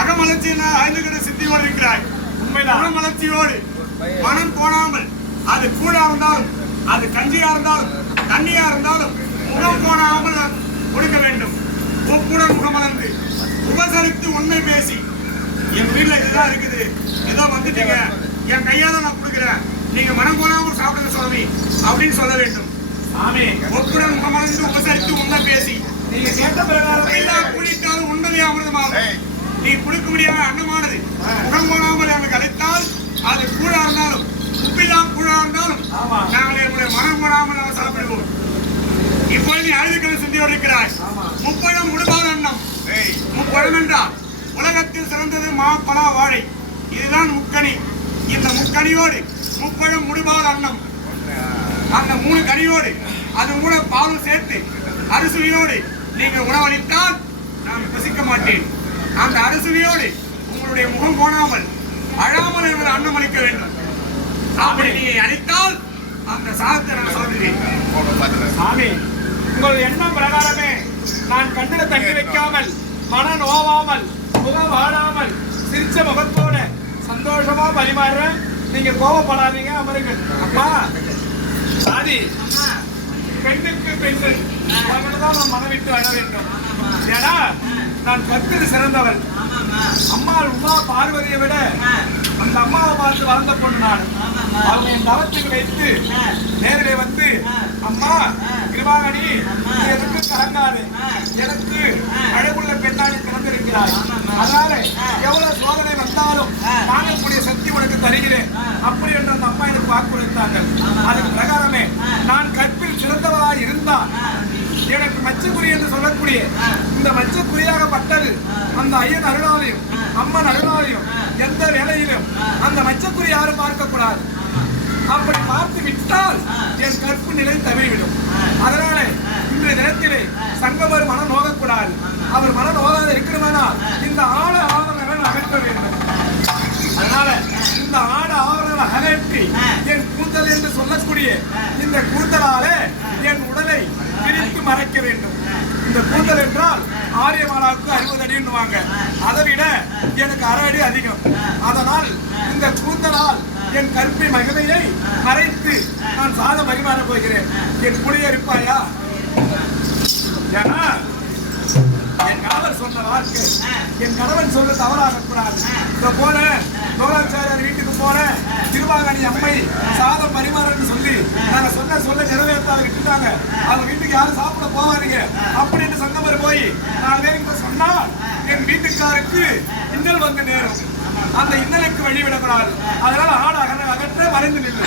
அகமலர்ச்சியினால் ஐந்து கட சித்தியோடு இருக்கிறாய். உண்மைதான். மனமலர்ச்சியோடு மனம் போனாமல் அது கூழா இருந்தாலும் அது கஞ்சியா இருந்தாலும் தண்ணியா இருந்தாலும் முகம் போனாமல் கொடுக்க வேண்டும். உப்புடன் முகமலர்ந்து உபசரித்து உண்மை பேசி என் வீட்டுல இதுதான் இருக்குது. ஏதோ வந்துட்டீங்க. என் கையால நான் கொடுக்குறேன். நீங்க மனம் போனாமல் சாப்பிடுங்க சுவாமி அப்படின்னு சொல்ல வேண்டும். சாமி ஒப்புடன் முகமலர்ந்து உபசரித்து உண்மை பேசி நீங்க கேட்ட பிரகாரம். எல்லா குளித்தாலும் உண்மையே அமிர்தமாகும். நீ குளிக்க முடியாத அன்னமானது. போனாமல் எனக்கு அழைத்தால் அது கூழா இருந்தாலும் உப்பில்லாம் கூழா இருந்தாலும். நாங்கள் எங்களுடைய மனம் போடாமல் நாங்கள் சாப்பிடுவோம் இப்பொழுது நீ அழுதுக்களை சிந்தி இருக்கிறாய். முப்பழம் உடுபாத அன்னம். முப்பழம் என்றால் உலகத்தில் சிறந்தது மா பலா வாழை. இதுதான் முக்கணி இந்த முக்கணியோடு முப்பழம் முடிபாத அன்னம். அந்த மூணு கனியோடு அது கூட பாலும் சேர்த்து அரிசுவையோடு நீங்கள் உணவளித்தால் நான் பசிக்க மாட்டேன். அந்த அரிசுவையோடு உங்களுடைய முகம் போனாமல் அழாமல் எங்கள் அன்னம் அளிக்க வேண்டும் அப்படி நீ அளித்தால் அந்த நான் சாப்பிடுவேன். சாமி உங்கள் எண்ணம் பிரகாரமே. நான் கண்ணில தண்ணி வைக்காமல் மன நோவாமல் முகம் வாடாமல் சிரிச்ச முகத்தோட சந்தோஷமா பரிமாறுறேன். நீங்க கோவப்படாதீங்க அமருங்க அப்பா. ஆதி. பெண்ணுக்கு பெண்ணு. அவர்கள்தான் நான் மனம் விட்டு அழ வேண்டும். ஏன்னா நான் கத்திரி சிறந்தவள். அம்மாள் உமா பார்வதியை விட அந்த அம்மாவை பார்த்து வளர்ந்த பொண்ணு நான். அவங்க என் தவத்துக்கு வைத்து நேரிலே வந்து அம்மா கிருபாகணி எதுக்கு கலங்காது. எனக்கு அழகுள்ள பெண்ணாடி பிறந்திருக்கிறாய். அதனால எவ்வளவு சோதனை வந்தாலும் தாங்கக்கூடிய சக்தி உனக்கு தருகிறேன். அப்படி என்று அந்த அம்மா எனக்கு வாக்குறுத்தாங்க அதுக்கு பிரகாரமே சிறந்தவளாய் எனக்கு மச்சக்குறி என்று சொல்லக்கூடிய இந்த மச்சக்குறியாகப்பட்டது அந்த ஐயன் அருணாலயம் அம்மன் அருணாலயம் எந்த வேலையிலும் அந்த மச்சக்குறி யாரும் பார்க்கக்கூடாது. அப்படி பார்த்து விட்டால் என் கற்பு நிலை தவிர்விடும் அதனால இன்றைய தினத்திலே சங்கமர் மனம் நோகக்கூடாது. அவர் மனம் நோகாத இருக்கணுமானால் இந்த ஆழ ஆவணங்கள் அகற்ற வேண்டும். அதனால இந்த ஆட ஆவரணங்களை அகற்றி என் கூந்தல் என்று சொல்லக்கூடிய இந்த கூந்தலாலே என் உடலை பிரித்து மறைக்க வேண்டும். இந்த கூந்தல் என்றால் ஆரியமாலாவுக்கு அறுபது அடின்னுவாங்க அதை விட எனக்கு அரை அடி அதிகம். அதனால் இந்த கூந்தலால் என் கருப்பை மகிமையை மறைத்து நான் சாத மகிமாற போகிறேன். என் குடியே இருப்பாயா ஏன்னா என் கணவர் சொன்ன வார்த்தை என் கணவன் சொல்ல தவறாக கூடாது இந்த போனேன் கோலாச்சாரியார் திருவாகணி அம்மை சாதம் பரிமாறன்னு சொல்லி நாங்க சொன்ன சொல்ல நிறைவேற்றாத விட்டுட்டாங்க. அவங்க வீட்டுக்கு யாரும் சாப்பிட போவாதீங்க அப்படின்னு சொன்னவர் போய் நாலு பேருக்கு சொன்னா என் வீட்டுக்காருக்கு இன்னல் வந்து நேரும். அந்த இன்னலுக்கு வழிவிடக்கூடாது அதனால ஆடு அகற்ற அகற்ற மறைந்து நின்று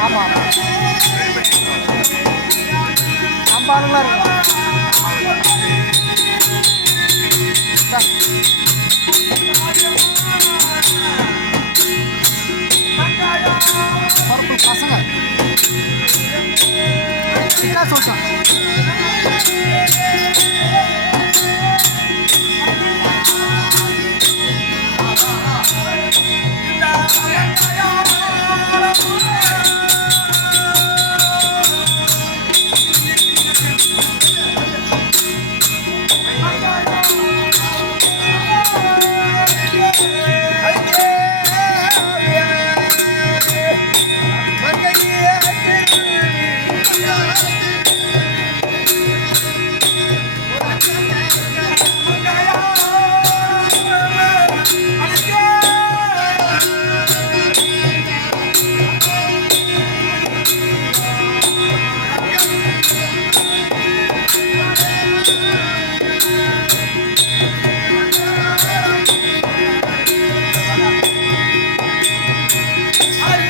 ஆமா நம்ம ஆளுங்களா இருக்கும் பசங்க சொல்லிட்டான் Yeah. Yeah. 哎